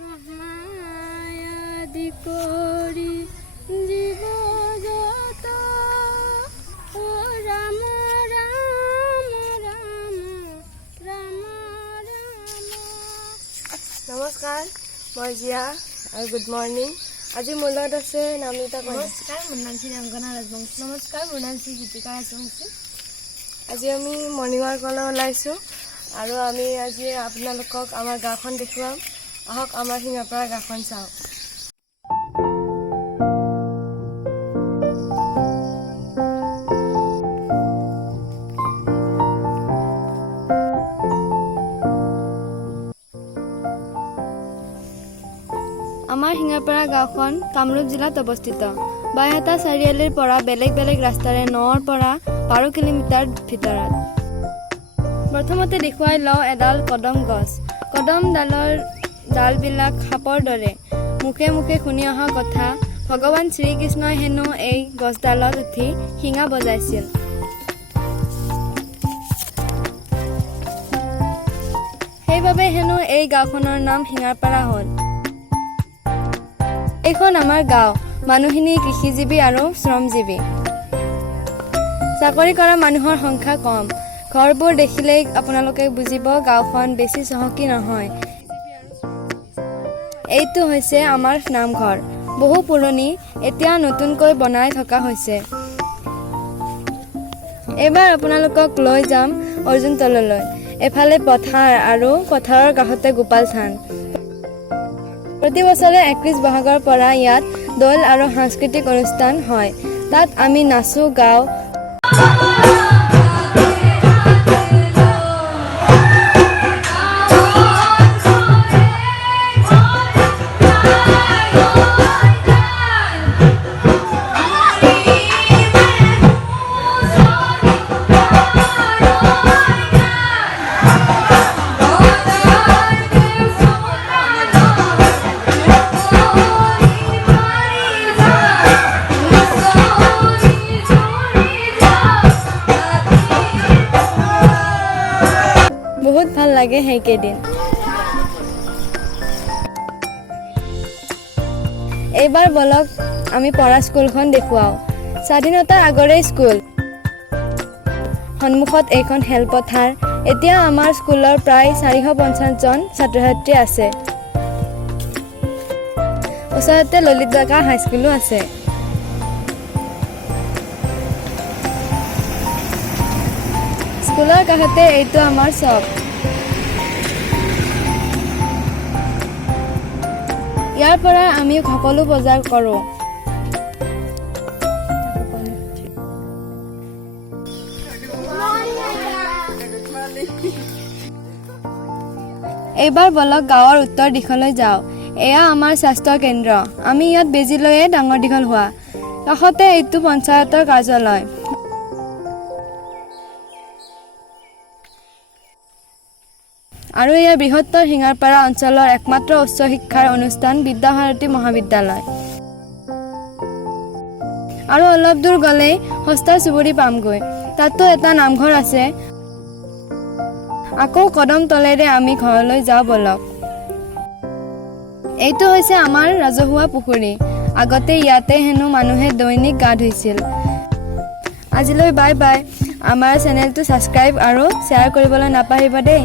মায়াদি কৰি জীৱ জগত ও ৰাম ৰাম ৰাম ৰাম ৰাম। নমস্কাৰ, মই জিয়া আৰু গুড মৰ্ণিং। আজি মোৰ লগত আছে নামিতা। নমস্কাৰ, মোৰ নাম শ্ৰী ৰংগনা ৰাজবংশী। নমস্কাৰ, মোৰ নাম শ্ৰী জ্যোতিকা ৰাজবংশী। আজি আমি মৰ্ণিং ৱাকলৈ ওলাইছোঁ আৰু আমি আজি আপোনালোকক আমাৰ গাঁওখন দেখুৱাম। আহক আমাৰ শিঙাপাৰা গাঁওখন চাওঁ। আমাৰ শিঙাপাৰা গাঁওখন কামৰূপ জিলাত অৱস্থিত। বাইহাটা চাৰিআলিৰ পৰা বেলেগ বেলেগ ৰাস্তাৰে 9ৰ পৰা 12 কিলোমিটাৰ ভিতৰত। প্ৰথমতে দেখুৱাই লওঁ এডাল কদম গছ। কদম ডালবিলাক সাপৰ দৰে। মুখে মুখে শুনি অহা কথা, ভগৱান শ্ৰীকৃষ্ণই হেনো এই গছডালত উঠি শিঙা বজাইছিল। সেইবাবে হেনো এই গাঁওখনৰ নাম শিঙাপাৰা হ'ল। এইখন আমাৰ গাঁও। মানুহখিনি কৃষিজীৱী আৰু শ্ৰমজীৱী। চাকৰি কৰা মানুহৰ সংখ্যা কম। ঘৰবোৰ দেখিলেই আপোনালোকে বুজিব গাঁওখন বেছি চহকী নহয়। এইটো হৈছে আমাৰ নামঘৰ। বহু পুৰণি, এতিয়া নতুনকৈ বনাই থকা হৈছে। এইবাৰ আপোনালোকক লৈ যাম অৰ্জুনতললৈ। এফালে পথাৰ আৰু পথাৰৰ কাষতে গোপাল থান। প্ৰতি বছৰে 31 বহাগৰ পৰা ইয়াত দৌল আৰু সাংস্কৃতিক অনুষ্ঠান হয়। তাত আমি নাচো, গাওঁ। বহুত ভাল লাগে সেইকেইদিন। এইবাৰ বলক আমি পঢ়া স্কুলখন দেখুৱাওঁ। স্বাধীনতাৰ আগৰে স্কুল। সন্মুখত এইখন খেলপথাৰ। এতিয়া আমাৰ স্কুলৰ প্ৰায় 450 জন ছাত্ৰ ছাত্ৰী আছে। ওচৰতে ললিত ডেকা হাইস্কুলো আছে। স্কুলৰ কাষতে এইটো আমাৰ চক। ইয়াৰ পৰা আমি সকলো বজাৰ কৰোঁ। এইবাৰ বলক গাঁৱৰ উত্তৰ দিশলৈ যাওঁ। এয়া আমাৰ স্বাস্থ্য কেন্দ্ৰ। আমি ইয়াত বেজী লৈয়ে ডাঙৰ দীঘল হোৱা। কাষতে এইটো পঞ্চায়তৰ কাৰ্যালয়। আৰু এয়া বৃহত্তৰ শিঙাৰপাৰা অঞ্চলৰ একমাত্ৰ উচ্চ শিক্ষাৰ অনুষ্ঠান বিদ্যাভাৰতী মহাবিদ্যালয়। আৰু অলপ দূৰ গ'লেই সস্তা চুবুৰী পামগৈ। তাতো এটা নামঘৰ আছে। আকৌ কদম তলেৰে আমি ঘৰলৈ যাওঁ বলক। এইটো হৈছে আমাৰ ৰাজহুৱা পুখুৰী। আগতে ইয়াতে হেনো মানুহে দৈনিক গা ধুইছিল। আজিলৈ বাই বাই। আমাৰ চেনেলটো ছাবস্ক্ৰাইব আৰু শ্বেয়াৰ কৰিবলৈ নাপাহৰিব দেই।